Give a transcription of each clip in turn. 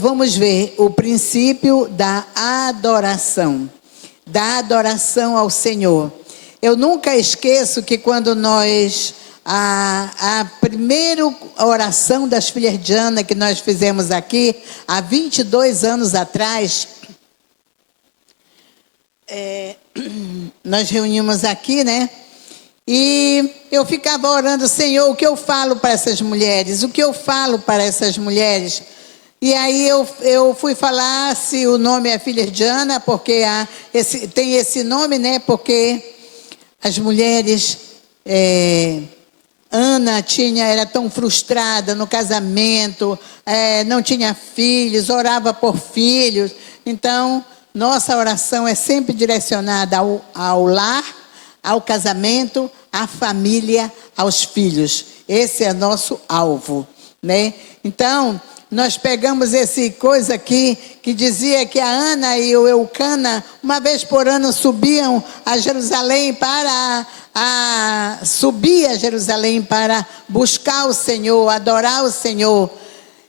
vamos ver o princípio da adoração ao Senhor. Eu nunca esqueço que quando nós, a primeira oração das filhas de Ana que nós fizemos aqui, há 22 anos atrás, nós reunimos aqui, né? E eu ficava orando, Senhor, o que eu falo para essas mulheres? O que eu falo para essas mulheres? E aí eu fui falar se o nome é filha de Ana, porque tem esse nome, né? Porque as mulheres, Ana era tão frustrada no casamento, não tinha filhos, orava por filhos. Então, nossa oração é sempre direcionada ao lar, ao casamento, à família, aos filhos. Esse é nosso alvo, né? Então, nós pegamos esse coisa aqui, que dizia que a Ana e o Eucana, uma vez por ano, subiam a Jerusalém para buscar o Senhor, adorar o Senhor.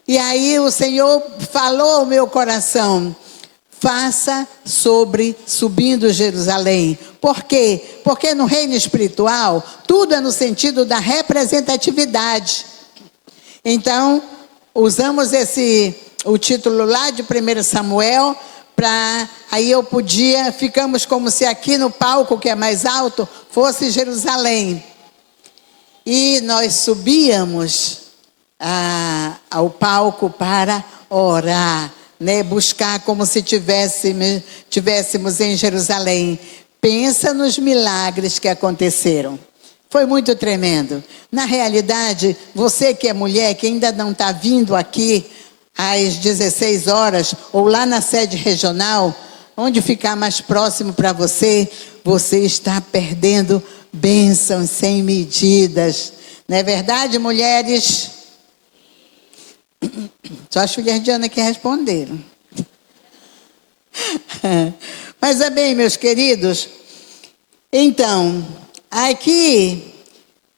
E aí o Senhor falou ao meu coração, faça sobre subindo Jerusalém. Por quê? Porque no reino espiritual, tudo é no sentido da representatividade. Então, usamos o título lá de 1 Samuel, aí ficamos como se aqui no palco, que é mais alto, fosse Jerusalém. E nós subíamos ao palco para orar, né? Buscar como se tivéssemos em Jerusalém. Pensa nos milagres que aconteceram. Foi muito tremendo. Na realidade, você que é mulher, que ainda não está vindo aqui às 16 horas, ou lá na sede regional, onde ficar mais próximo para você, você está perdendo bênçãos sem medidas. Não é verdade, mulheres? Só as filhas de Ana que responderam. Mas é bem, meus queridos, então, aqui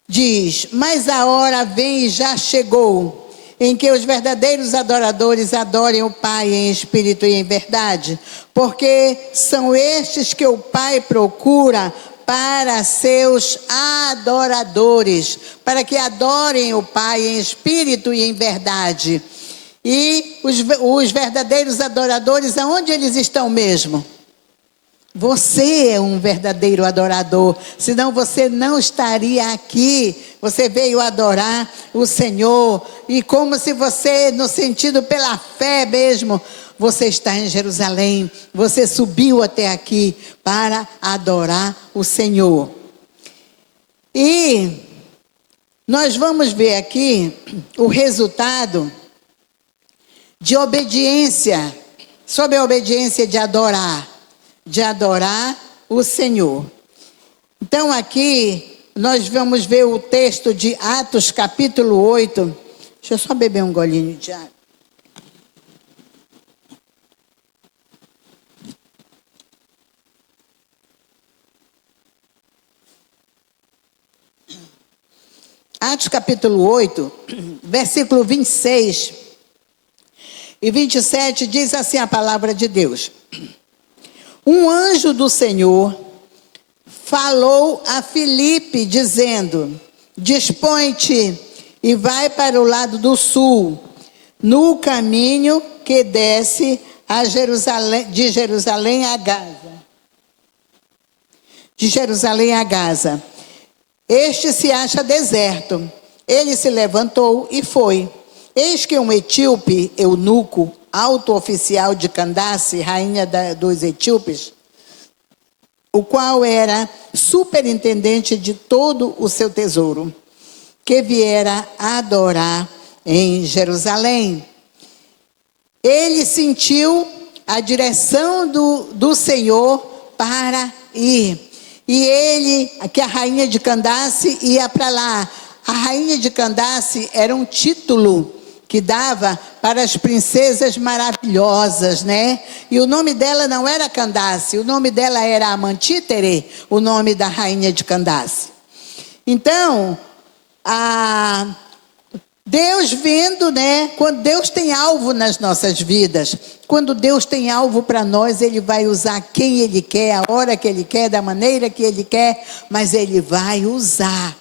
diz, mas a hora vem e já chegou, em que os verdadeiros adoradores adorem o Pai em espírito e em verdade, porque são estes que o Pai procura para seus adoradores, para que adorem o Pai em espírito e em verdade. E os verdadeiros adoradores, aonde eles estão mesmo? Você é um verdadeiro adorador, senão você não estaria aqui. Você veio adorar o Senhor, e como se você, no sentido pela fé mesmo, você está em Jerusalém, você subiu até aqui para adorar o Senhor. E nós vamos ver aqui o resultado de obediência, sobre a obediência de adorar o Senhor. Então aqui nós vamos ver o texto de Atos capítulo 8. Deixa eu só beber um golinho de água. Atos capítulo 8, versículo 26 e 27, diz assim a palavra de Deus. Um anjo do Senhor falou a Filipe, dizendo, dispõe-te e vai para o lado do sul, no caminho que desce de Jerusalém a Gaza. Este se acha deserto. Ele se levantou e foi. Eis que um etíope, eunuco, alto oficial de Candace, rainha dos etíopes, o qual era superintendente de todo o seu tesouro, que viera adorar em Jerusalém. Ele sentiu a direção do Senhor para ir. E que a rainha de Candace ia para lá. A rainha de Candace era um título que dava para as princesas maravilhosas, né? E o nome dela não era Candace, o nome dela era Amantítere, o nome da rainha de Candace. Então, Deus vendo, né? Quando Deus tem alvo nas nossas vidas, quando Deus tem alvo para nós, Ele vai usar quem Ele quer, a hora que Ele quer, da maneira que Ele quer, mas Ele vai usar.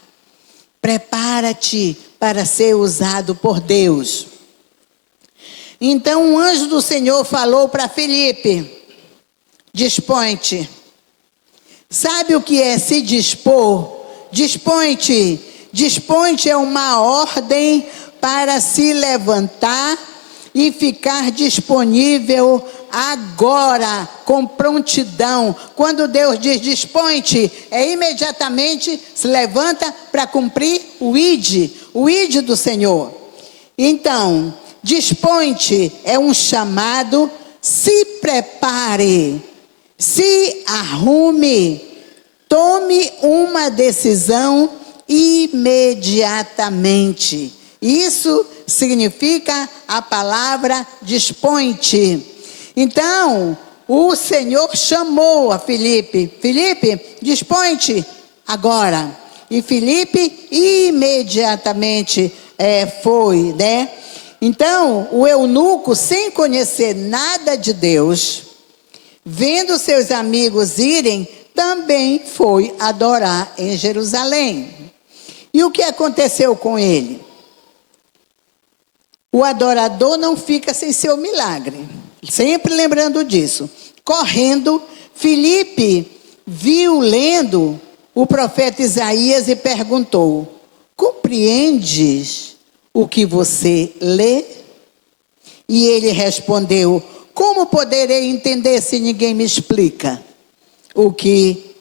Prepara-te para ser usado por Deus. Então um anjo do Senhor falou para Filipe: dispõe-te. Sabe o que é se dispor? Dispõe-te. Dispõe-te é uma ordem para se levantar e ficar disponível agora, com prontidão. Quando Deus diz dispõe-te, é imediatamente se levanta para cumprir o id do Senhor. Então, dispõe-te é um chamado, se prepare, se arrume, tome uma decisão imediatamente. Isso significa a palavra dispõe-te. Então, o Senhor chamou a Filipe: Filipe, dispõe-te agora. E Filipe imediatamente foi, né? Então, o eunuco, sem conhecer nada de Deus, vendo seus amigos irem, também foi adorar em Jerusalém. E o que aconteceu com ele? O adorador não fica sem seu milagre. Sempre lembrando disso. Correndo, Filipe viu lendo o profeta Isaías e perguntou: compreendes o que você lê? E ele respondeu: como poderei entender se ninguém me explica o que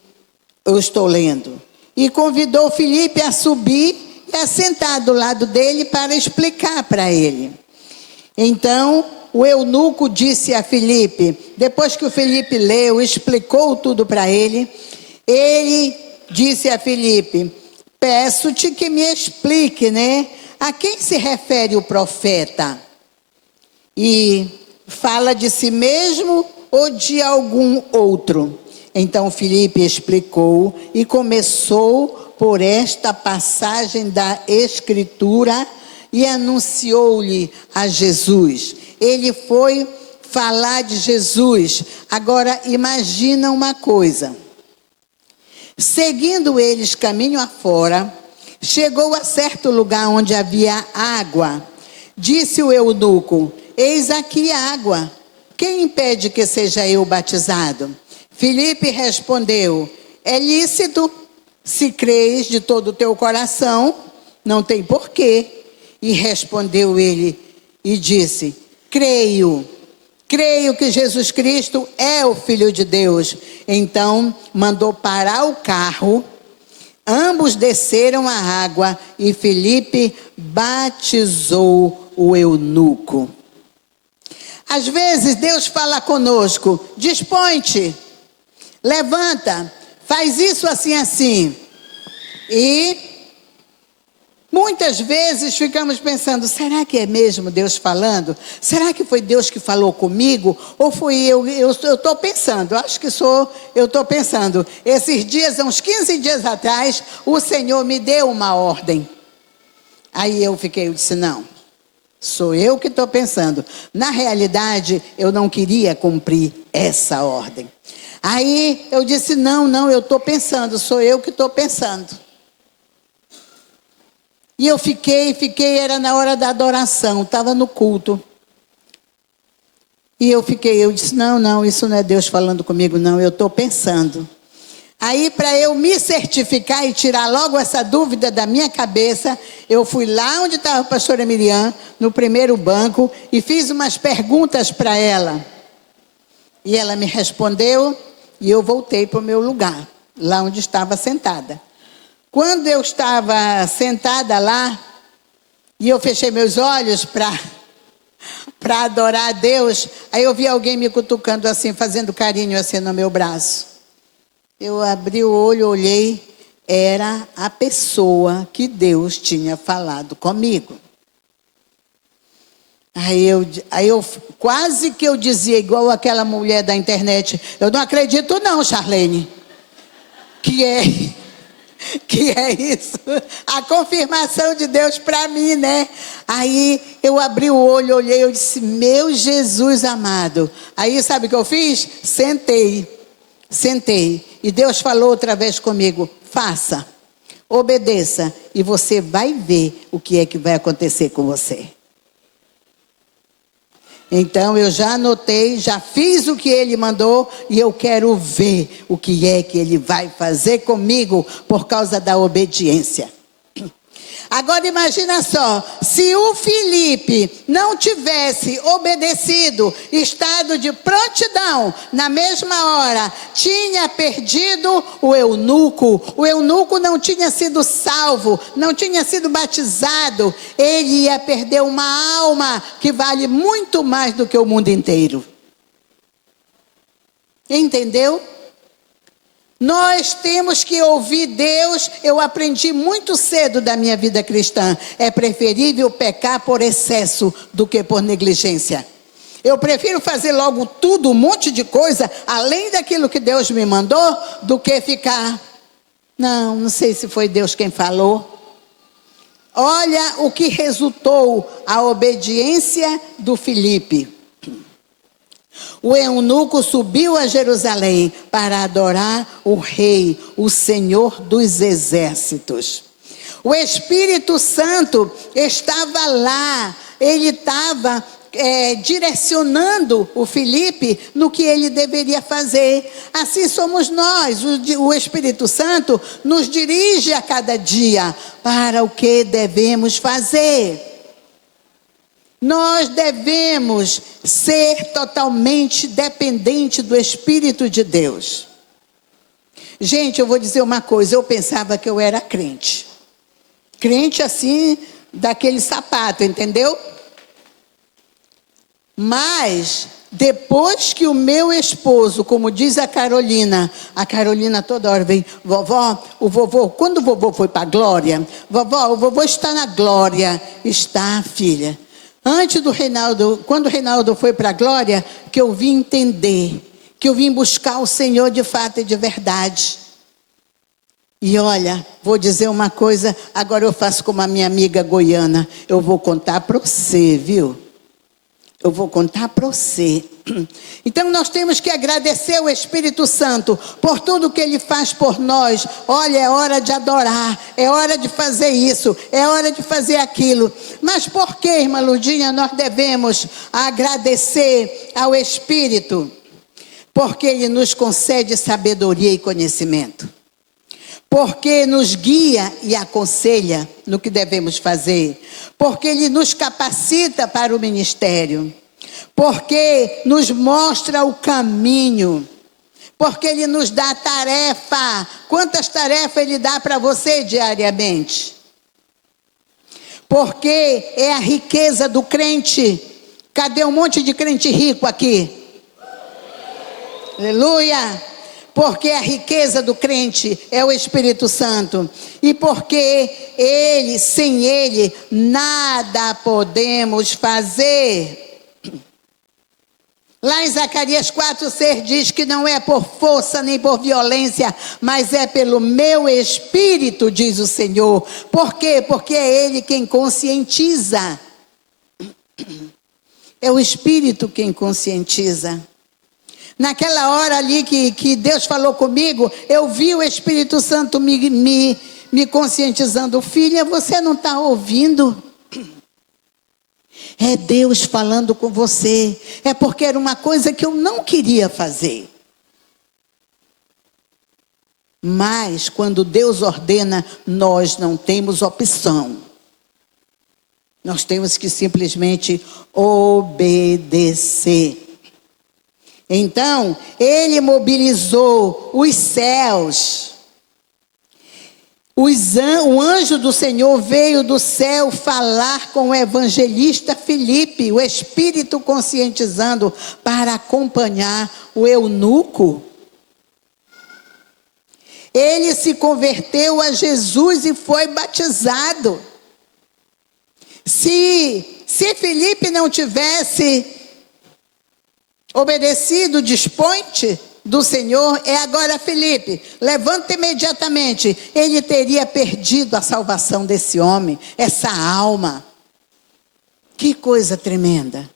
eu estou lendo? E convidou Filipe a subir e a sentar do lado dele para explicar para ele. Então, o eunuco disse a Filipe, depois que o Filipe leu, explicou tudo para ele disse a Filipe: peço-te que me explique, né? A quem se refere o profeta? E fala de si mesmo ou de algum outro? Então Filipe explicou e começou por esta passagem da Escritura e anunciou-lhe a Jesus. Ele foi falar de Jesus. Agora imagina uma coisa. Seguindo eles caminho afora, chegou a certo lugar onde havia água. Disse o eunuco: eis aqui a água. Quem impede que seja eu batizado? Filipe respondeu: é lícito, se crees de todo o teu coração, não tem porquê. E respondeu ele e disse: creio que Jesus Cristo é o Filho de Deus. Então mandou parar o carro, ambos desceram a água e Filipe batizou o eunuco. Às vezes Deus fala conosco: dispõe-te, levanta, faz isso assim, assim. E muitas vezes ficamos pensando: será que é mesmo Deus falando? Será que foi Deus que falou comigo? Ou fui eu? Eu estou pensando, eu estou pensando. Esses dias, uns 15 dias atrás, o Senhor me deu uma ordem. Aí eu disse: não, sou eu que estou pensando. Na realidade, eu não queria cumprir essa ordem. Aí eu disse: não, eu estou pensando, sou eu que estou pensando. E eu fiquei, era na hora da adoração, estava no culto. E eu disse: não, isso não é Deus falando comigo, não, eu estou pensando. Aí, para eu me certificar e tirar logo essa dúvida da minha cabeça, eu fui lá onde estava a pastora Miriam, no primeiro banco, e fiz umas perguntas para ela. E ela me respondeu, e eu voltei para o meu lugar, lá onde estava sentada. Quando eu estava sentada lá, e eu fechei meus olhos para adorar a Deus, aí eu vi alguém me cutucando assim, fazendo carinho assim no meu braço. Eu abri o olho, olhei, era a pessoa que Deus tinha falado comigo. Aí eu quase que eu dizia igual aquela mulher da internet: eu não acredito não, Charlene, que é Que é isso? A confirmação de Deus para mim, né? Aí eu abri o olho, olhei, eu disse, meu Jesus amado. Aí sabe o que eu fiz? Sentei. E Deus falou outra vez comigo, faça, obedeça, e você vai ver o que é que vai acontecer com você. Então eu já anotei, já fiz o que ele mandou e eu quero ver o que é que ele vai fazer comigo por causa da obediência. Agora imagina só, se o Filipe não tivesse obedecido, estado de prontidão, na mesma hora, tinha perdido o eunuco não tinha sido salvo, não tinha sido batizado, ele ia perder uma alma que vale muito mais do que o mundo inteiro. Entendeu? Nós temos que ouvir Deus. Eu aprendi muito cedo da minha vida cristã. É preferível pecar por excesso do que por negligência. Eu prefiro fazer logo tudo, um monte de coisa, além daquilo que Deus me mandou, do que ficar, não sei se foi Deus quem falou. Olha o que resultou a obediência do Filipe. O eunuco subiu a Jerusalém para adorar o rei, o Senhor dos exércitos. O Espírito Santo estava lá, ele estava direcionando o Filipe no que ele deveria fazer. Assim somos nós, o Espírito Santo nos dirige a cada dia para o que devemos fazer. Nós devemos ser totalmente dependentes do Espírito de Deus. Gente, eu vou dizer uma coisa, eu pensava que eu era crente. Crente assim, daquele sapato, entendeu? Mas, depois que o meu esposo, como diz a Carolina toda hora vem, quando o vovô foi para a glória, o vovô está na glória. Está, filha. Antes do Reinaldo, quando o Reinaldo foi para a glória, que eu vim entender, que eu vim buscar o Senhor de fato e de verdade. E olha, vou dizer uma coisa, agora eu faço como a minha amiga goiana, eu vou contar para você, viu? Eu vou contar para você. Então nós temos que agradecer o Espírito Santo por tudo que Ele faz por nós. Olha, é hora de adorar, é hora de fazer isso, é hora de fazer aquilo. Mas por que, irmã Ludinha, nós devemos agradecer ao Espírito? Porque Ele nos concede sabedoria e conhecimento. Porque nos guia e aconselha no que devemos fazer. Porque Ele nos capacita para o ministério. Porque nos mostra o caminho. Porque Ele nos dá tarefa. Quantas tarefas Ele dá para você diariamente? Porque é a riqueza do crente. Cadê um monte de crente rico aqui? Aleluia! Porque a riqueza do crente é o Espírito Santo. E porque Ele, sem Ele, nada podemos fazer. Lá em Zacarias 4:6 diz que não é por força nem por violência, mas é pelo meu Espírito, diz o Senhor. Por quê? Porque é Ele quem conscientiza. É o Espírito quem conscientiza. Naquela hora ali que Deus falou comigo, eu vi o Espírito Santo me conscientizando. Filha, você não está ouvindo? É Deus falando com você. É porque era uma coisa que eu não queria fazer. Mas quando Deus ordena, nós não temos opção. Nós temos que simplesmente obedecer. Então, Ele mobilizou os céus. O anjo do Senhor veio do céu falar com o evangelista Filipe, o Espírito conscientizando para acompanhar o eunuco. Ele se converteu a Jesus e foi batizado. Se Filipe não tivesse obedecido, do Senhor é agora Felipe, levanta imediatamente. Ele teria perdido a salvação desse homem, essa alma. Que coisa tremenda.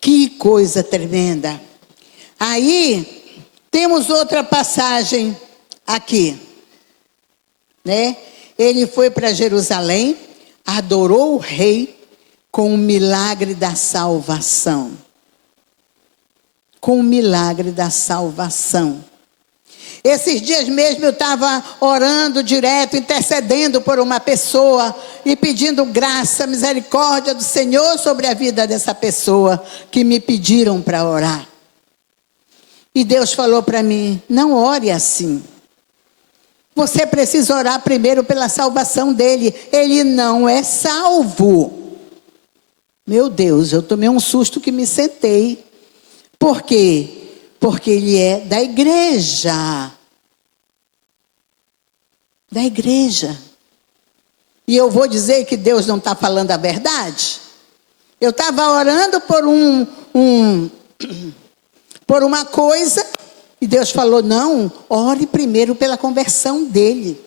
Que coisa tremenda. Aí, temos outra passagem aqui, né? Ele foi para Jerusalém, adorou o rei com o milagre da salvação. Com o milagre da salvação. Esses dias mesmo eu estava orando direto, intercedendo por uma pessoa e pedindo graça, misericórdia do Senhor sobre a vida dessa pessoa que me pediram para orar. E Deus falou para mim, não ore assim. Você precisa orar primeiro pela salvação dele. Ele não é salvo. Meu Deus, eu tomei um susto que me sentei. Por quê? Porque ele é da igreja. Da igreja. E eu vou dizer que Deus não está falando a verdade? Eu estava orando por uma coisa, e Deus falou, não, ore primeiro pela conversão dele.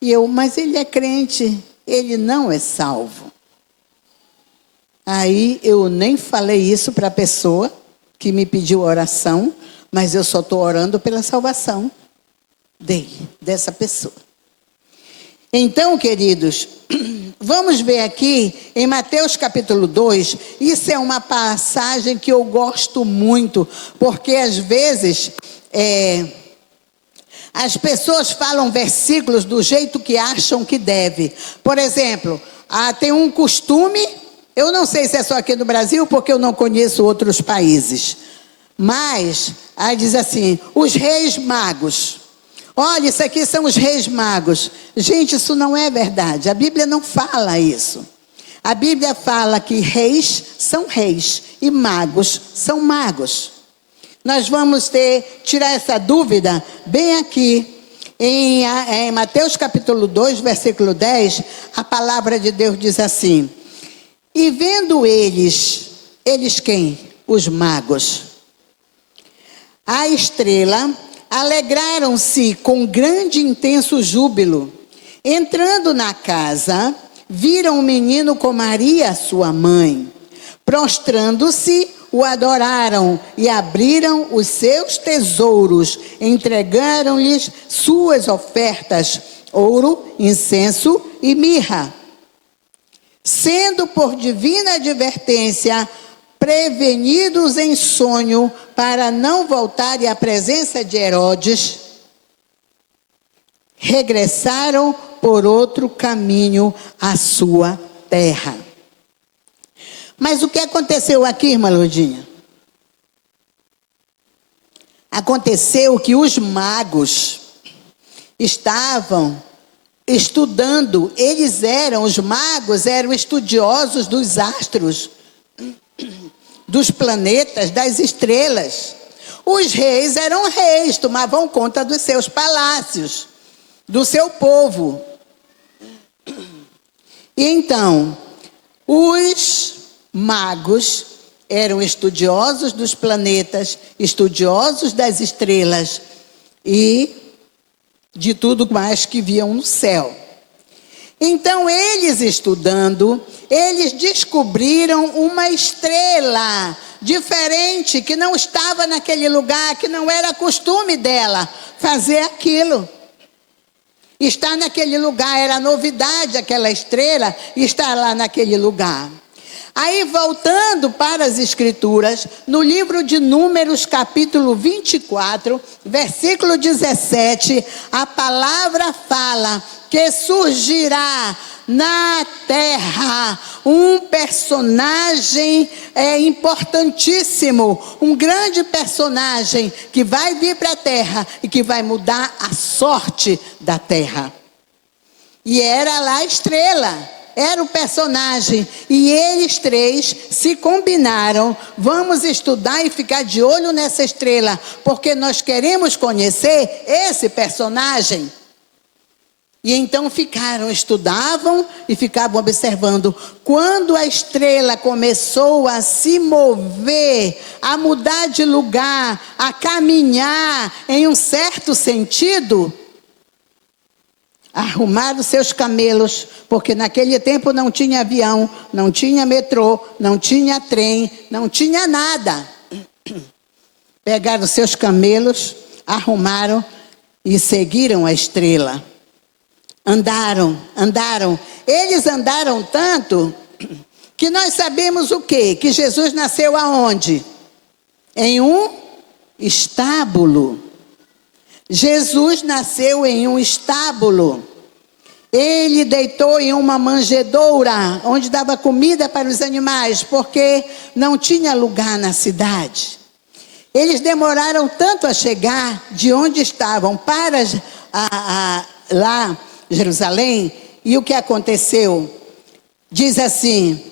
E eu, mas ele é crente, ele não é salvo. Aí eu nem falei isso para a pessoa que me pediu oração, mas eu só estou orando pela salvação dele, dessa pessoa. Então, queridos, vamos ver aqui em Mateus capítulo 2, isso é uma passagem que eu gosto muito, porque às vezes as pessoas falam versículos do jeito que acham que deve. Por exemplo, tem um costume, eu não sei se é só aqui no Brasil, porque eu não conheço outros países, mas aí diz assim, os reis magos. Olha, isso aqui são os reis magos. Gente, isso não é verdade. A Bíblia não fala isso. A Bíblia fala que reis são reis e magos são magos. Nós vamos tirar essa dúvida bem aqui. Em Mateus capítulo 2, versículo 10, a palavra de Deus diz assim, e vendo eles quem? Os magos, a estrela, alegraram-se com grande e intenso júbilo. Entrando na casa, viram o menino com Maria, sua mãe. Prostrando-se, o adoraram e abriram os seus tesouros. Entregaram-lhes suas ofertas, ouro, incenso e mirra. Sendo por divina advertência prevenidos em sonho para não voltarem à presença de Herodes, regressaram por outro caminho à sua terra. Mas o que aconteceu aqui, irmã Lourdinha? Aconteceu que os magos estavam estudando, os magos eram estudiosos dos astros, dos planetas, das estrelas. Os reis eram reis, tomavam conta dos seus palácios, do seu povo. E então, os magos eram estudiosos dos planetas, estudiosos das estrelas e de tudo mais que viam no céu. Então, eles estudando, eles descobriram uma estrela diferente, que não estava naquele lugar, que não era costume dela fazer aquilo. Estar naquele lugar, era novidade aquela estrela, estar lá naquele lugar. Aí, voltando para as Escrituras, no livro de Números, capítulo 24, versículo 17, a palavra fala que surgirá na terra um personagem importantíssimo, um grande personagem que vai vir para a terra e que vai mudar a sorte da terra. E era lá a estrela. Era o personagem, e eles três se combinaram, vamos estudar e ficar de olho nessa estrela, porque nós queremos conhecer esse personagem. E então estudavam e ficavam observando. Quando a estrela começou a se mover, a mudar de lugar, a caminhar em um certo sentido, arrumaram seus camelos, porque naquele tempo não tinha avião, não tinha metrô, não tinha trem, não tinha nada. Pegaram seus camelos, arrumaram e seguiram a estrela. Andaram. Eles andaram tanto que nós sabemos o quê? Que Jesus nasceu aonde? Em um estábulo. Jesus nasceu em um estábulo. Ele deitou em uma manjedoura, onde dava comida para os animais, porque não tinha lugar na cidade. Eles demoraram tanto a chegar de onde estavam para lá, Jerusalém, e o que aconteceu? Diz assim: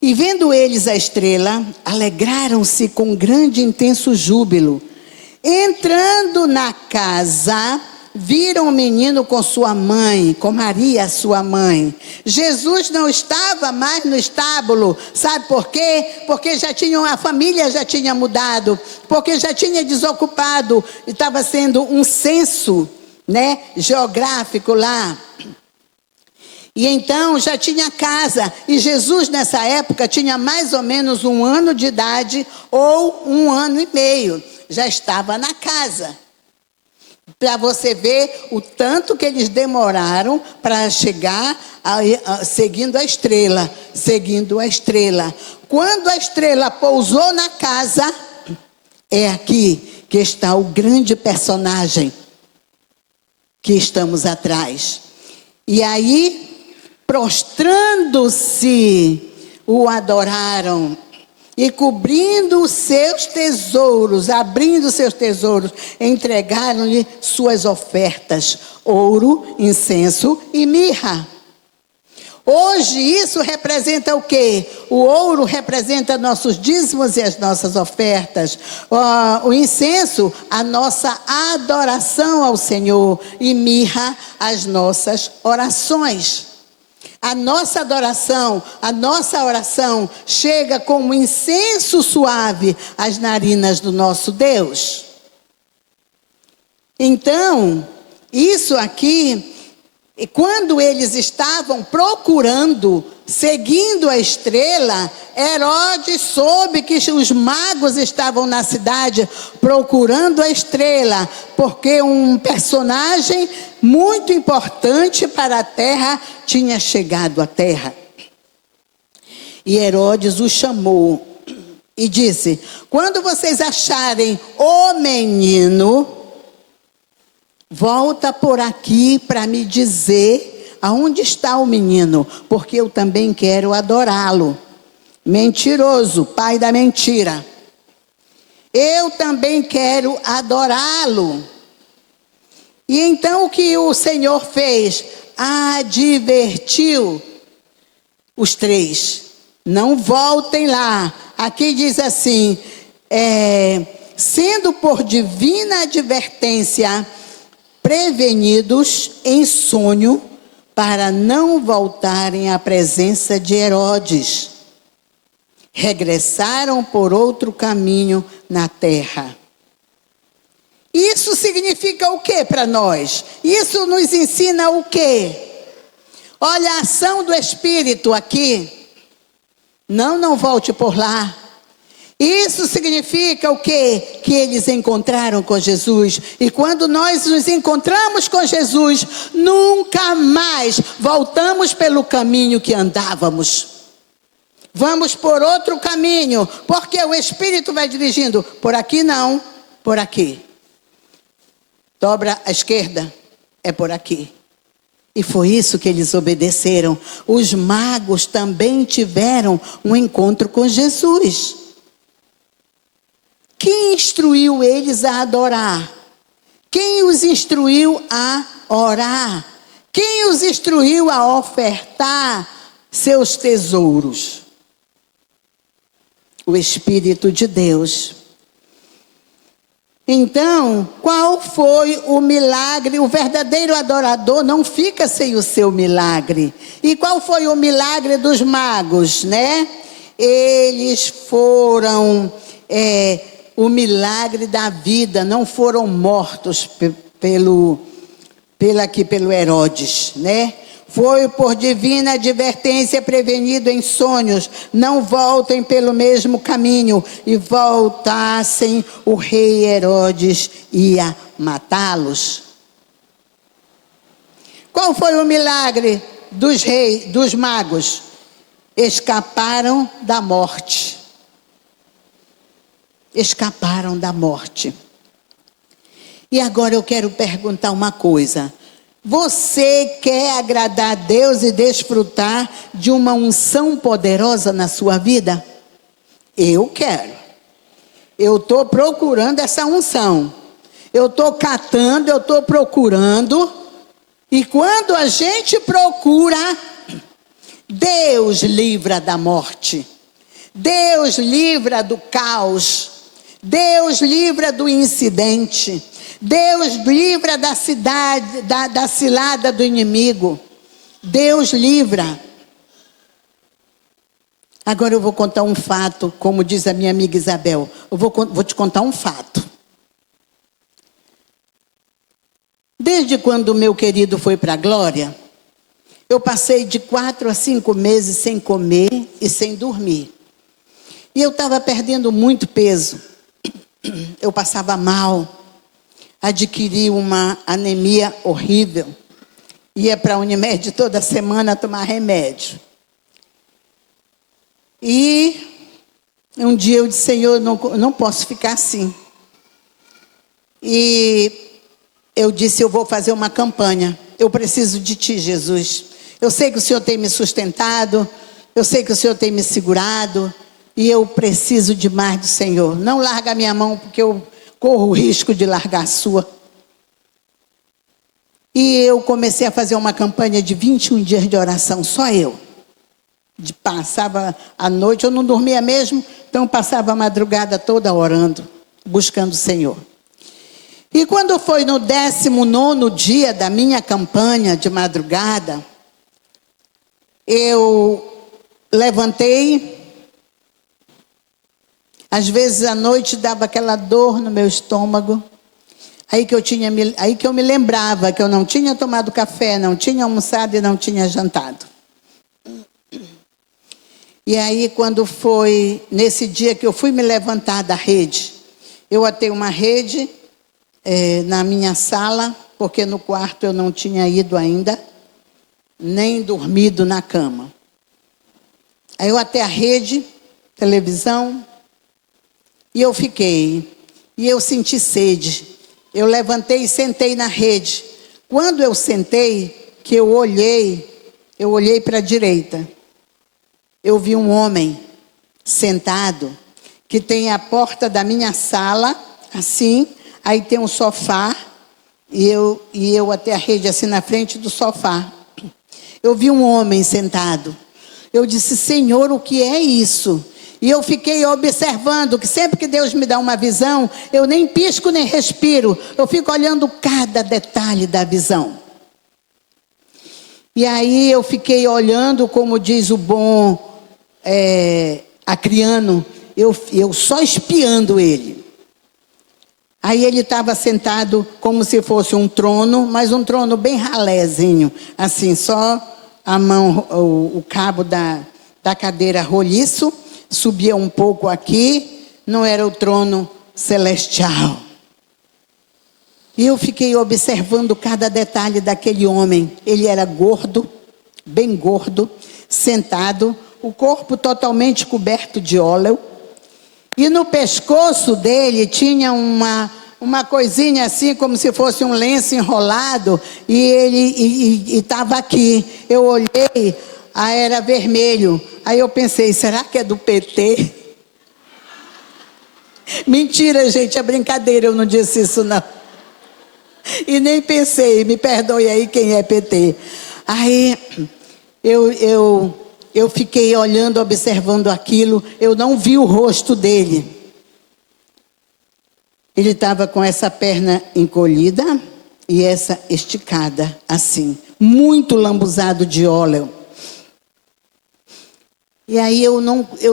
e vendo eles a estrela, alegraram-se com grande e intenso júbilo. Entrando na casa, viram o menino com sua mãe, com Maria, sua mãe. Jesus não estava mais no estábulo, sabe por quê? Porque a família já tinha mudado, porque já tinha desocupado, estava sendo um censo, geográfico lá. E então já tinha casa, e Jesus nessa época tinha mais ou menos 1 ano de idade, ou 1 ano e meio, já estava na casa. Para você ver o tanto que eles demoraram para chegar seguindo a estrela. Quando a estrela pousou na casa, é aqui que está o grande personagem que estamos atrás. E aí, prostrando-se, o adoraram. E cobrindo os seus tesouros, abrindo seus tesouros, entregaram-lhe suas ofertas: ouro, incenso e mirra. Hoje isso representa o quê? O ouro representa nossos dízimos e as nossas ofertas. O incenso, a nossa adoração ao Senhor. E mirra, as nossas orações. A nossa adoração, a nossa oração chega como incenso suave às narinas do nosso Deus. Então, isso aqui, quando eles estavam procurando, seguindo a estrela, Herodes soube que os magos estavam na cidade procurando a estrela, porque um personagem muito importante para a terra tinha chegado à terra. E Herodes os chamou e disse: quando vocês acharem o menino, volta por aqui para me dizer aonde está o menino, porque eu também quero adorá-lo. Mentiroso, pai da mentira. Eu também quero adorá-lo. E então o que o Senhor fez? Advertiu os 3. Não voltem lá. Aqui diz assim: sendo por divina advertência prevenidos em sonho, para não voltarem à presença de Herodes. Regressaram por outro caminho na terra. Isso significa o que para nós? Isso nos ensina o quê? Olha a ação do Espírito aqui. Não volte por lá. Isso significa o quê? Que eles encontraram com Jesus. E quando nós nos encontramos com Jesus, nunca mais voltamos pelo caminho que andávamos. Vamos por outro caminho, porque o Espírito vai dirigindo. Por aqui não, por aqui. Dobra à esquerda, é por aqui. E foi isso que eles obedeceram. Os magos também tiveram um encontro com Jesus. Quem instruiu eles a adorar? Quem os instruiu a orar? Quem os instruiu a ofertar seus tesouros? O Espírito de Deus. Então, qual foi o milagre? O verdadeiro adorador não fica sem o seu milagre. E qual foi o milagre dos magos, né? Eles foram o milagre da vida, não foram mortos pelo Herodes, né? Foi por divina advertência prevenido em sonhos, não voltem pelo mesmo caminho, e voltassem, o rei Herodes ia matá-los. Qual foi o milagre dos magos? Escaparam da morte. Escaparam da morte. E agora eu quero perguntar uma coisa. Você quer agradar a Deus e desfrutar de uma unção poderosa na sua vida? Eu quero. Eu estou procurando essa unção. Eu estou catando, eu estou procurando. E quando a gente procura, Deus livra da morte. Deus livra do caos. Deus livra do incidente. Deus livra da cidade, da cilada do inimigo. Deus livra. Agora eu vou contar um fato, como diz a minha amiga Isabel. Eu vou te contar um fato. Desde quando o meu querido foi para a glória, eu passei de 4 a 5 meses sem comer e sem dormir. E eu estava perdendo muito peso. Eu passava mal. Adquiri uma anemia horrível. Ia para a Unimed toda semana tomar remédio. E um dia eu disse, Senhor, não posso ficar assim. E eu disse, eu vou fazer uma campanha. Eu preciso de Ti, Jesus. Eu sei que o Senhor tem me sustentado. Eu sei que o Senhor tem me segurado. E eu preciso de mais do Senhor. Não larga a minha mão, porque eu corro o risco de largar a sua. E eu comecei a fazer uma campanha de 21 dias de oração, só eu. Passava a noite, eu não dormia mesmo, então passava a madrugada toda orando, buscando o Senhor. E quando foi no 19º dia da minha campanha de madrugada, eu levantei. Às vezes à noite dava aquela dor no meu estômago. Aí que eu me lembrava que eu não tinha tomado café, não tinha almoçado e não tinha jantado. E aí quando foi nesse dia que eu fui me levantar da rede, eu atei uma rede na minha sala, porque no quarto eu não tinha ido ainda, nem dormido na cama. Aí eu atei a rede, televisão, e eu fiquei, e eu senti sede. Eu levantei e sentei na rede. Quando eu sentei, que eu olhei para a direita. Eu vi um homem sentado, que tem a porta da minha sala, assim, aí tem um sofá, e eu até a rede assim na frente do sofá. Eu vi um homem sentado. Eu disse, Senhor, o que é isso? E eu fiquei observando, que sempre que Deus me dá uma visão, eu nem pisco nem respiro. Eu fico olhando cada detalhe da visão. E aí eu fiquei olhando, como diz o bom acriano, eu só espiando ele. Aí ele estava sentado como se fosse um trono, mas um trono bem ralézinho. Assim, só a mão, o cabo da cadeira roliço. Subia um pouco aqui, não era o trono celestial. E eu fiquei observando cada detalhe daquele homem. Ele era gordo, bem gordo, sentado, o corpo totalmente coberto de óleo. E no pescoço dele tinha uma coisinha assim, como se fosse um lenço enrolado, e ele estava aqui. Eu olhei, era vermelho. Aí eu pensei, será que é do PT? Mentira, gente, é brincadeira, eu não disse isso não. E nem pensei, me perdoe aí quem é PT. Aí eu fiquei olhando, observando aquilo, eu não vi o rosto dele. Ele estava com essa perna encolhida e essa esticada, assim, muito lambuzado de óleo. E aí eu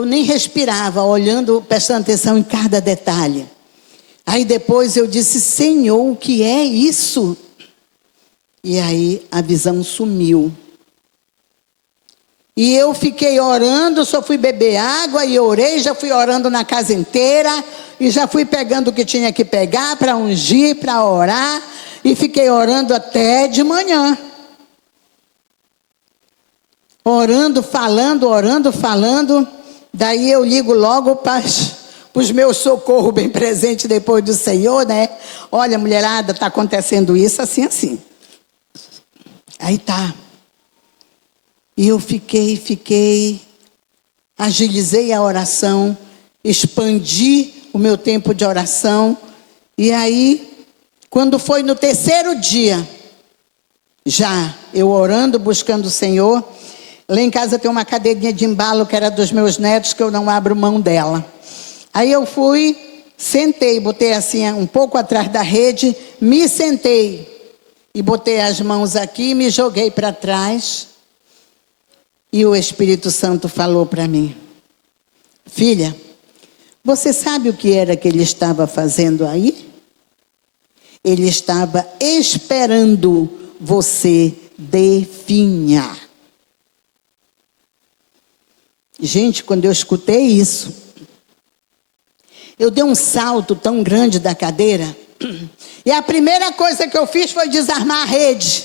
nem respirava, olhando, prestando atenção em cada detalhe. Aí depois eu disse: Senhor, o que é isso? E aí a visão sumiu. E eu fiquei orando, só fui beber água e orei, já fui orando na casa inteira. E já fui pegando o que tinha que pegar para ungir, para orar. E fiquei orando até de manhã. Orando, falando. Daí eu ligo logo para os meus socorros bem presentes depois do Senhor, né? Olha, mulherada, está acontecendo isso, assim. Aí tá. E eu fiquei, agilizei a oração, expandi o meu tempo de oração. E aí, quando foi no terceiro dia, já eu orando, buscando o Senhor, lá em casa tem uma cadeirinha de embalo que era dos meus netos, que eu não abro mão dela. Aí eu fui, sentei, botei assim um pouco atrás da rede, me sentei e botei as mãos aqui, me joguei para trás. E o Espírito Santo falou para mim: filha, você sabe o que era que ele estava fazendo aí? Ele estava esperando você definhar. Gente, quando eu escutei isso, eu dei um salto tão grande da cadeira. E a primeira coisa que eu fiz foi desarmar a rede.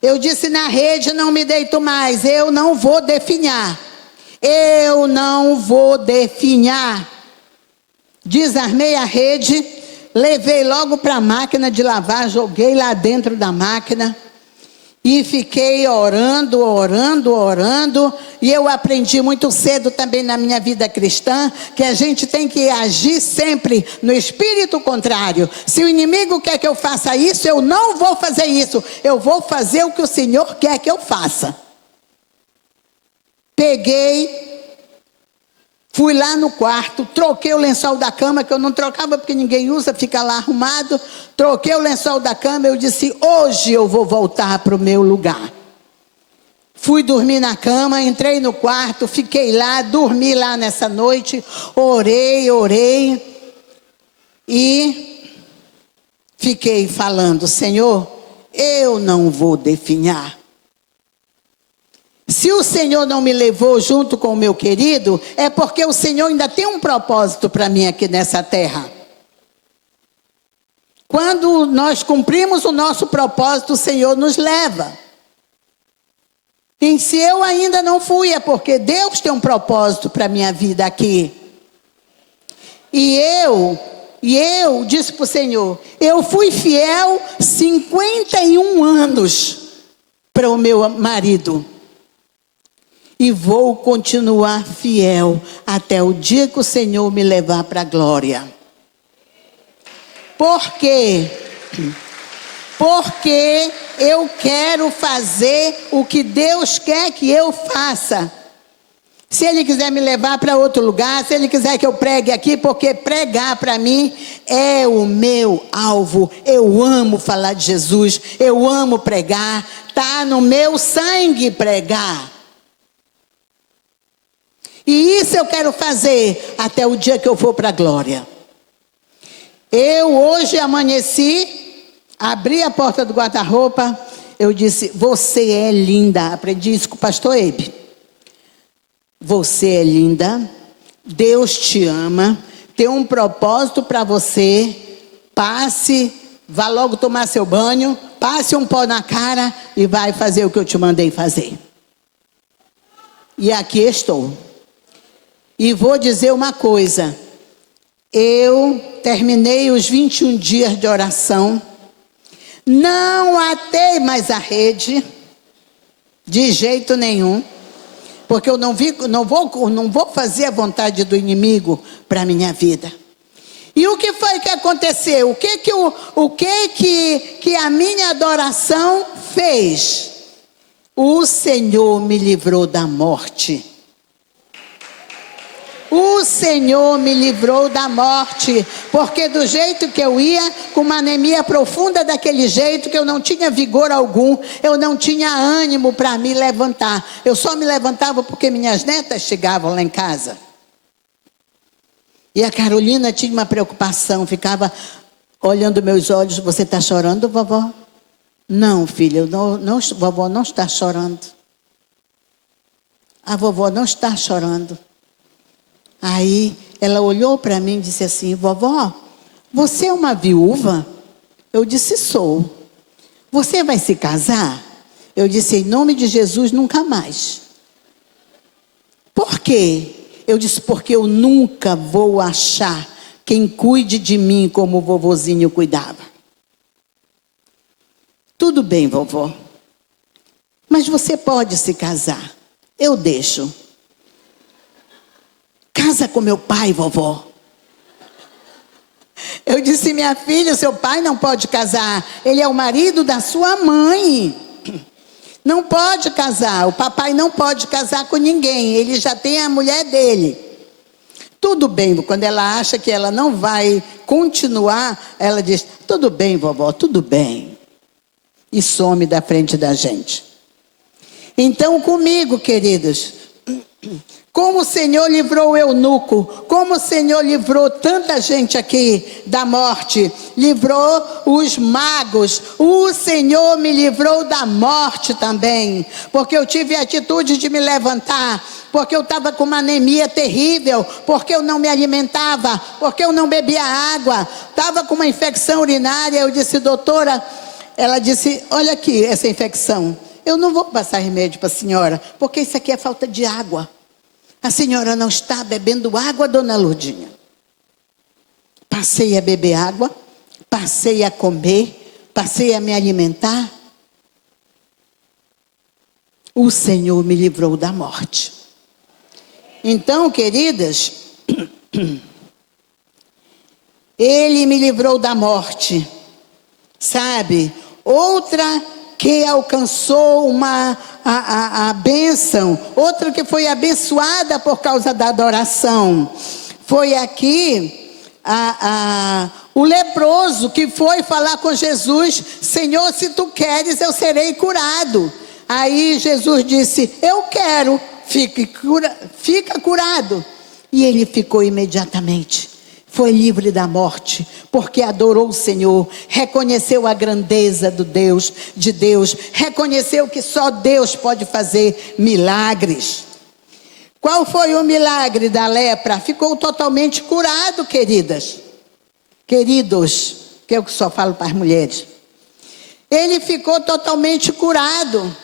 Eu disse: na rede não me deito mais, eu não vou definhar. Eu não vou definhar. Desarmei a rede, levei logo para a máquina de lavar, joguei lá dentro da máquina. E fiquei orando. E eu aprendi muito cedo também na minha vida cristã que a gente tem que agir sempre no espírito contrário. Se o inimigo quer que eu faça isso, eu não vou fazer isso. Eu vou fazer o que o Senhor quer que eu faça. Peguei, fui lá no quarto, troquei o lençol da cama, que eu não trocava porque ninguém usa, fica lá arrumado. Troquei o lençol da cama, eu disse: hoje eu vou voltar para o meu lugar. Fui dormir na cama, entrei no quarto, fiquei lá, dormi lá nessa noite, orei e fiquei falando: Senhor, eu não vou definhar. Se o Senhor não me levou junto com o meu querido, é porque o Senhor ainda tem um propósito para mim aqui nessa terra. Quando nós cumprimos o nosso propósito, o Senhor nos leva. E se eu ainda não fui, é porque Deus tem um propósito para a minha vida aqui. E eu disse para o Senhor: eu fui fiel 51 anos para o meu marido. E vou continuar fiel até o dia que o Senhor me levar para a glória. Por quê? Porque eu quero fazer o que Deus quer que eu faça. Se Ele quiser me levar para outro lugar, se Ele quiser que eu pregue aqui, porque pregar para mim é o meu alvo. Eu amo falar de Jesus, eu amo pregar, está no meu sangue pregar. E isso eu quero fazer até o dia que eu for para a glória. Eu hoje amanheci, abri a porta do guarda-roupa, eu disse: você é linda. Aprendi isso com o pastor Ebe. Você é linda, Deus te ama, tem um propósito para você. Passe, vá logo tomar seu banho, passe um pó na cara e vai fazer o que eu te mandei fazer. E aqui estou. E vou dizer uma coisa: eu terminei os 21 dias de oração, não atei mais a rede, de jeito nenhum, porque eu não vou fazer a vontade do inimigo para a minha vida. E o que foi que aconteceu? O que a minha adoração fez? O Senhor me livrou da morte. O Senhor me livrou da morte, porque do jeito que eu ia, com uma anemia profunda daquele jeito, que eu não tinha vigor algum, eu não tinha ânimo para me levantar. Eu só me levantava porque minhas netas chegavam lá em casa. E a Carolina tinha uma preocupação, ficava olhando meus olhos. Você está chorando, vovó? Não, filha, vovó não está chorando. A vovó não está chorando. Aí ela olhou para mim e disse assim: vovó, você é uma viúva? Eu disse: sou. Você vai se casar? Eu disse: em nome de Jesus, nunca mais. Por quê? Eu disse: porque eu nunca vou achar quem cuide de mim como o vovozinho cuidava. Tudo bem, vovó, mas você pode se casar. Eu deixo. Casa com meu pai, vovó. Eu disse: minha filha, seu pai não pode casar. Ele é o marido da sua mãe. Não pode casar. O papai não pode casar com ninguém. Ele já tem a mulher dele. Tudo bem. Quando ela acha que ela não vai continuar, ela diz: tudo bem, vovó, tudo bem. E some da frente da gente. Então, comigo, queridos, como o Senhor livrou o eunuco, como o Senhor livrou tanta gente aqui da morte, livrou os magos, o Senhor me livrou da morte também, porque eu tive a atitude de me levantar, porque eu estava com uma anemia terrível, porque eu não me alimentava, porque eu não bebia água, estava com uma infecção urinária. Eu disse: doutora, ela disse: olha aqui essa infecção, eu não vou passar remédio para a senhora, porque isso aqui é falta de água. A senhora não está bebendo água, dona Lourdinha. Passei a beber água, passei a comer, passei a me alimentar. O Senhor me livrou da morte. Então, queridas, Ele me livrou da morte. Sabe? Outra que alcançou a bênção, outra que foi abençoada por causa da adoração, foi aqui o leproso que foi falar com Jesus: Senhor, se tu queres, eu serei curado. Aí Jesus disse: eu quero, fica curado. E ele ficou imediatamente. Foi livre da morte, porque adorou o Senhor, reconheceu a grandeza de Deus, reconheceu que só Deus pode fazer milagres. Qual foi o milagre da lepra? Ficou totalmente curado, queridos, que eu só falo para as mulheres. Ele ficou totalmente curado.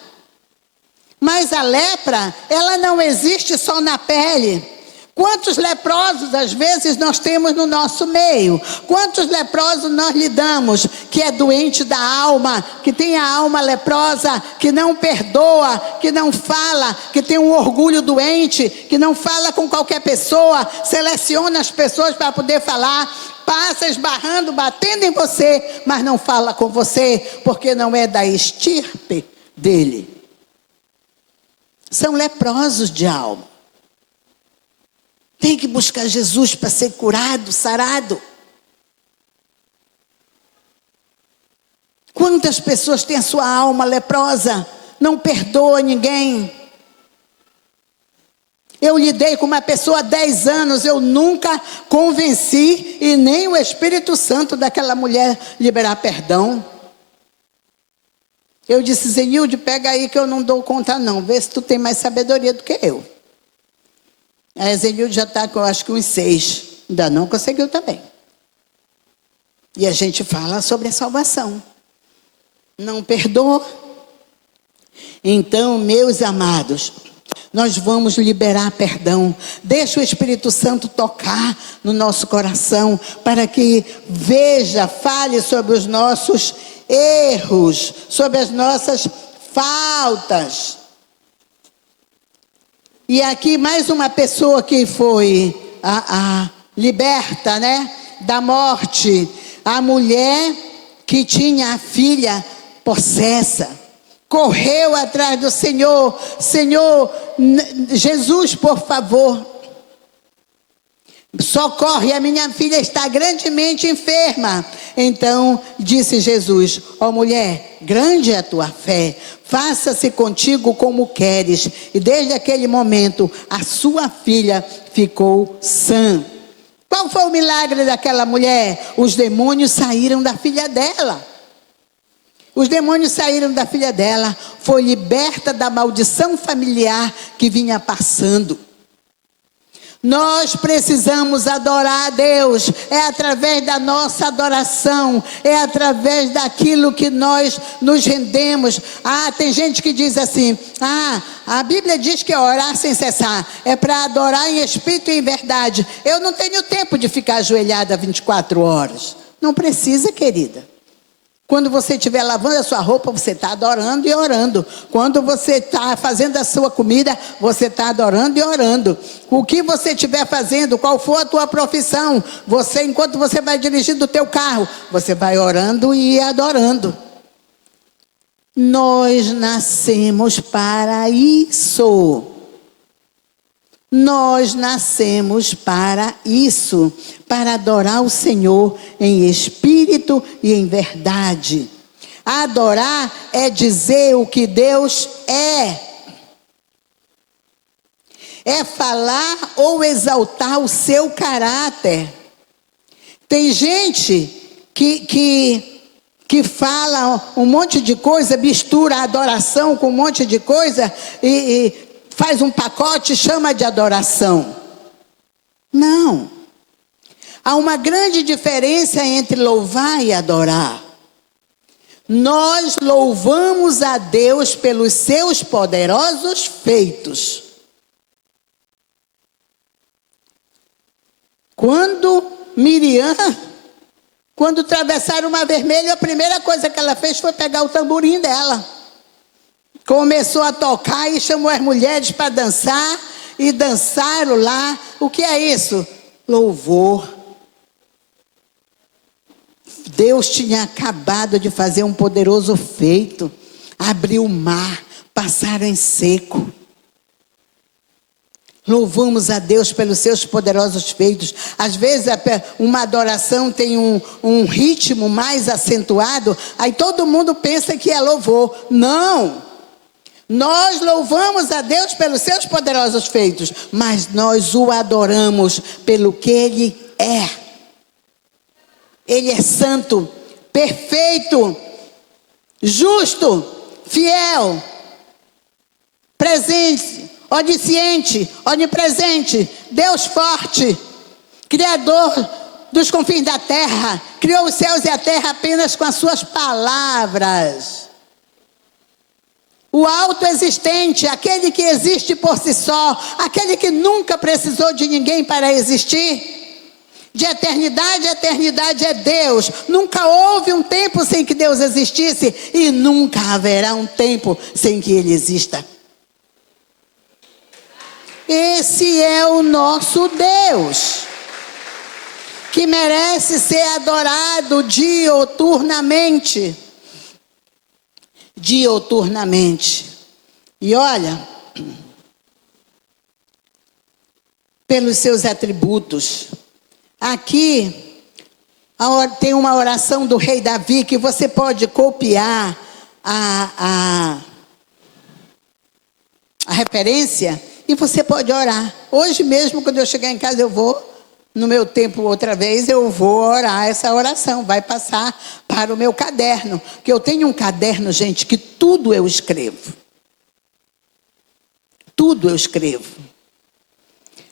Mas a lepra, ela não existe só na pele. Quantos leprosos às vezes nós temos no nosso meio? Quantos leprosos nós lidamos, que é doente da alma, que tem a alma leprosa, que não perdoa, que não fala, que tem um orgulho doente, que não fala com qualquer pessoa, seleciona as pessoas para poder falar, passa esbarrando, batendo em você, mas não fala com você, porque não é da estirpe dele. São leprosos de alma. Tem que buscar Jesus para ser curado, sarado. Quantas pessoas têm a sua alma leprosa, não perdoa ninguém. Eu lidei com uma pessoa há 10 anos, eu nunca convenci, e nem o Espírito Santo daquela mulher liberar perdão. Eu disse: Zenilde, pega aí que eu não dou conta não, vê se tu tem mais sabedoria do que eu. A Zenilde já está com, acho que uns 6. Ainda não conseguiu também. E a gente fala sobre a salvação. Não perdoa. Então, meus amados, nós vamos liberar perdão. Deixa o Espírito Santo tocar no nosso coração, para que veja, fale sobre os nossos erros, sobre as nossas faltas. E aqui mais uma pessoa que foi liberta, né, da morte. A mulher que tinha a filha possessa. Correu atrás do Senhor. Senhor, Jesus, por favor. socorre, a minha filha está grandemente enferma. Então disse Jesus: ó mulher, grande é a tua fé, faça-se contigo como queres. E desde aquele momento a sua filha ficou sã. Qual foi o milagre daquela mulher? Os demônios saíram da filha dela. Os demônios saíram da filha dela. Foi liberta da maldição familiar que vinha passando. Nós precisamos adorar a Deus. É através da nossa adoração. É através daquilo que nós nos rendemos. Tem gente que diz assim: a Bíblia diz que é orar sem cessar. É para adorar em espírito e em verdade. Eu não tenho tempo de ficar ajoelhada 24 horas. Não precisa, querida. Quando você estiver lavando a sua roupa, você está adorando e orando. Quando você está fazendo a sua comida, você está adorando e orando. O que você estiver fazendo, qual for a tua profissão, enquanto você vai dirigindo o teu carro, você vai orando e adorando. Nós nascemos para isso. Nós nascemos para isso, para adorar o Senhor em espírito e em verdade. Adorar é dizer o que Deus é. É falar ou exaltar o seu caráter. Tem gente que fala um monte de coisa, mistura a adoração com um monte de coisa e faz um pacote e chama de adoração. Não. Há uma grande diferença entre louvar e adorar. Nós louvamos a Deus pelos seus poderosos feitos. Quando atravessaram o Mar Vermelho, a primeira coisa que ela fez foi pegar o tamborim dela. Começou a tocar e chamou as mulheres para dançar. E dançaram lá. O que é isso? Louvor. Deus tinha acabado de fazer um poderoso feito. Abriu o mar. Passaram em seco. Louvamos a Deus pelos seus poderosos feitos. Às vezes uma adoração tem um ritmo mais acentuado. Aí todo mundo pensa que é louvor. Não! Nós louvamos a Deus pelos seus poderosos feitos, mas nós o adoramos pelo que Ele é. Ele é santo, perfeito, justo, fiel, presente, onisciente, onipresente, Deus forte, Criador dos confins da terra, criou os céus e a terra apenas com as suas palavras. O autoexistente, aquele que existe por si só, aquele que nunca precisou de ninguém para existir. De eternidade a eternidade é Deus. Nunca houve um tempo sem que Deus existisse e nunca haverá um tempo sem que Ele exista. Esse é o nosso Deus, que merece ser adorado dioturnamente. Dioturnamente. E olha, pelos seus atributos. Aqui tem uma oração do rei Davi que você pode copiar a referência e você pode orar. Hoje mesmo, quando eu chegar em casa, eu vou, no meu tempo outra vez, eu vou orar essa oração. Vai passar para o meu caderno. Porque eu tenho um caderno, gente, que tudo eu escrevo. Tudo eu escrevo.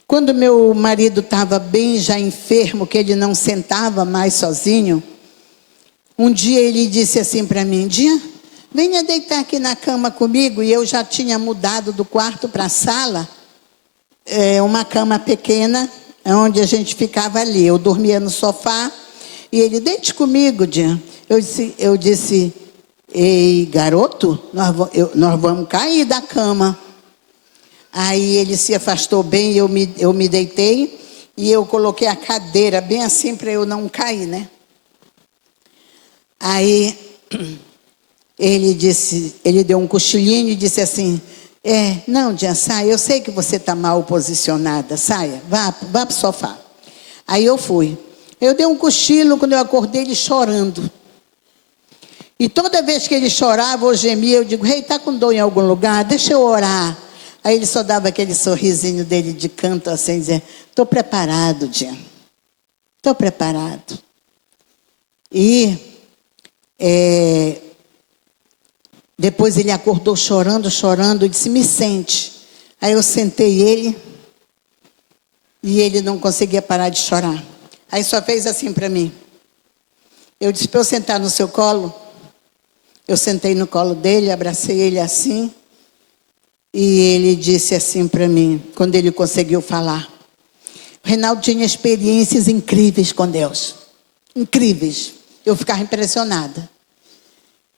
Quando meu marido estava bem já enfermo, que ele não sentava mais sozinho, um dia ele disse assim para mim: Dia, venha deitar aqui na cama comigo. E eu já tinha mudado do quarto para a sala, uma cama pequena, onde a gente ficava ali. Eu dormia no sofá e ele: deite comigo, Dia. Eu disse: ei, garoto, nós vamos cair da cama. Aí ele se afastou bem, eu me deitei e eu coloquei a cadeira bem assim para eu não cair, né? Aí ele deu um cochilinho e disse assim: não, Dia, saia, eu sei que você está mal posicionada, saia, vá para o sofá. Aí eu fui. Eu dei um cochilo, quando eu acordei ele chorando. E toda vez que ele chorava ou gemia, eu digo, rei, está com dor em algum lugar? Deixa eu orar. Aí ele só dava aquele sorrisinho dele de canto, assim, dizendo, estou preparado, Jean. Estou preparado. E depois ele acordou chorando, e disse, me sente. Aí eu sentei ele e ele não conseguia parar de chorar. Aí só fez assim para mim. Eu disse, para eu sentar no seu colo? Eu sentei no colo dele, abracei ele assim. E ele disse assim para mim, quando ele conseguiu falar. O Reinaldo tinha experiências incríveis com Deus. Incríveis. Eu ficava impressionada.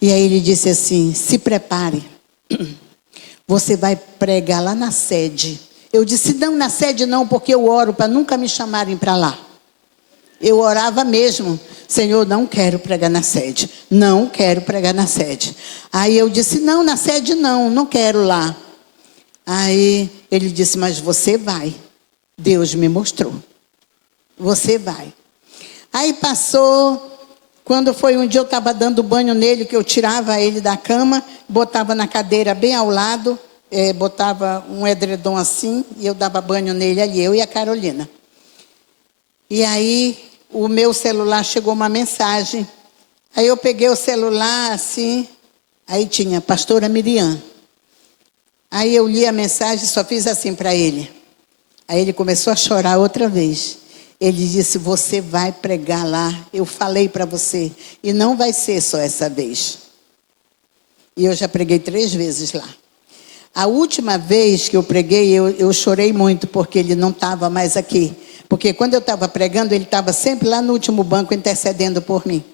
E aí ele disse assim, se prepare. Você vai pregar lá na sede. Eu disse, não, na sede não, porque eu oro para nunca me chamarem para lá. Eu orava mesmo. Senhor, não quero pregar na sede. Não quero pregar na sede. Aí eu disse, não, na sede não quero lá. Aí ele disse, mas você vai. Deus me mostrou. Você vai. Aí passou, quando foi um dia eu estava dando banho nele, que eu tirava ele da cama, botava na cadeira bem ao lado, botava um edredom assim, e eu dava banho nele ali, eu e a Carolina. E aí o meu celular chegou uma mensagem. Aí eu peguei o celular assim, aí tinha pastora Miriam. Aí eu li a mensagem e só fiz assim para ele. Aí ele começou a chorar outra vez. Ele disse, você vai pregar lá, eu falei para você. E não vai ser só essa vez. E eu já preguei 3 vezes lá. A última vez que eu preguei, eu chorei muito, porque ele não estava mais aqui. Porque quando eu estava pregando, ele estava sempre lá no último banco, intercedendo por mim.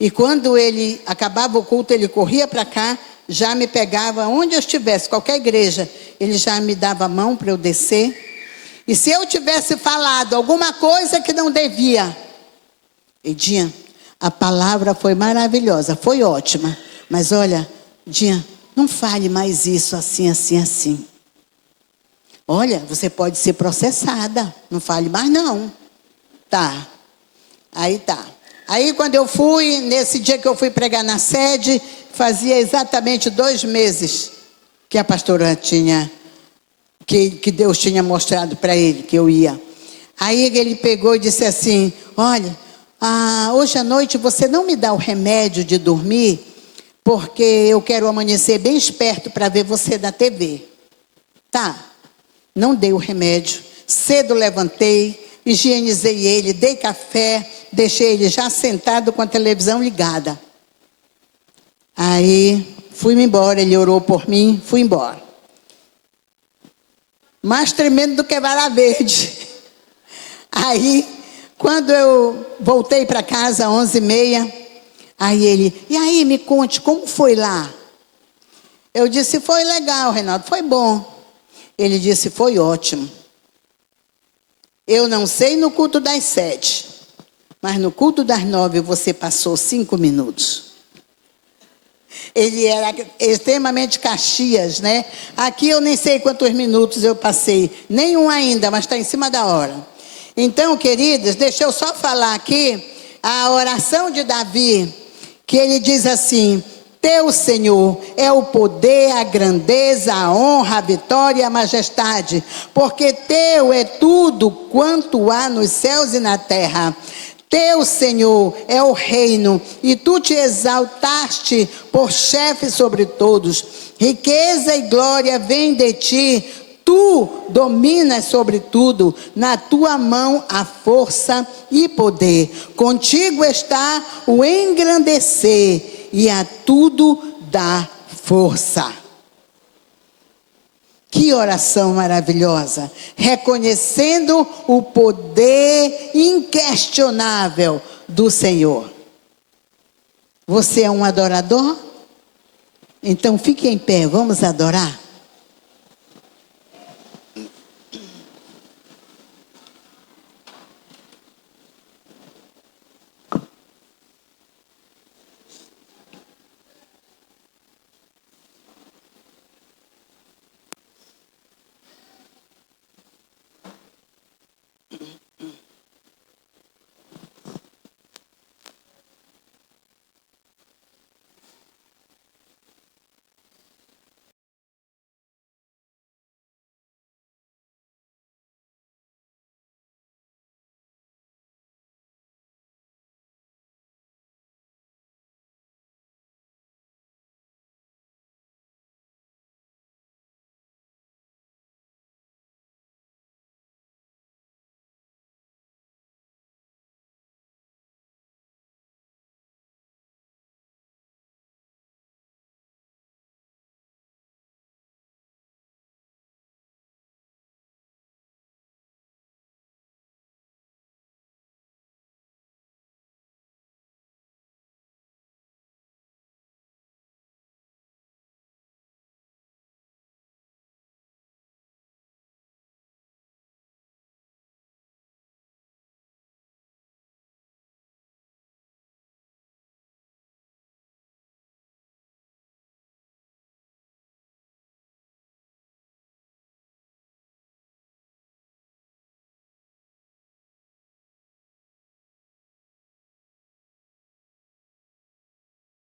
E quando ele acabava o culto, ele corria para cá, já me pegava, onde eu estivesse, qualquer igreja, ele já me dava a mão para eu descer. E se eu tivesse falado alguma coisa que não devia, Dinha, a palavra foi maravilhosa, foi ótima. Mas olha, Dinha, não fale mais isso assim, assim, assim. Olha, você pode ser processada, não fale mais não. Tá, aí tá. Aí quando eu fui, nesse dia que eu fui pregar na sede, fazia exatamente 2 meses que a pastora tinha, que Deus tinha mostrado para ele que eu ia. Aí ele pegou e disse assim, olha, hoje à noite você não me dá o remédio de dormir, porque eu quero amanhecer bem esperto para ver você na TV. Tá, não dei o remédio, cedo levantei, higienizei ele, dei café, deixei ele já sentado com a televisão ligada. Aí fui-me embora, ele orou por mim, fui embora. Mais tremendo do que vara verde. Aí, quando eu voltei para casa, 11h30, aí ele, e aí, me conte, como foi lá? Eu disse, foi legal, Reinaldo, foi bom. Ele disse, foi ótimo. Eu não sei no culto das 7, mas no culto das 9 você passou 5 minutos. Ele era extremamente Caxias, né? Aqui eu nem sei quantos minutos eu passei. Nenhum ainda, mas está em cima da hora. Então, queridas, deixa eu só falar aqui a oração de Davi, que ele diz assim, teu, Senhor, é o poder, a grandeza, a honra, a vitória e a majestade, porque teu é tudo quanto há nos céus e na terra. Teu, Senhor, é o reino, e tu te exaltaste por chefe sobre todos. Riqueza e glória vêm de ti, tu dominas sobre tudo, na tua mão há força e poder. Contigo está o engrandecer, e a tudo dá força. Que oração maravilhosa, reconhecendo o poder inquestionável do Senhor. Você é um adorador? Então fique em pé, vamos adorar.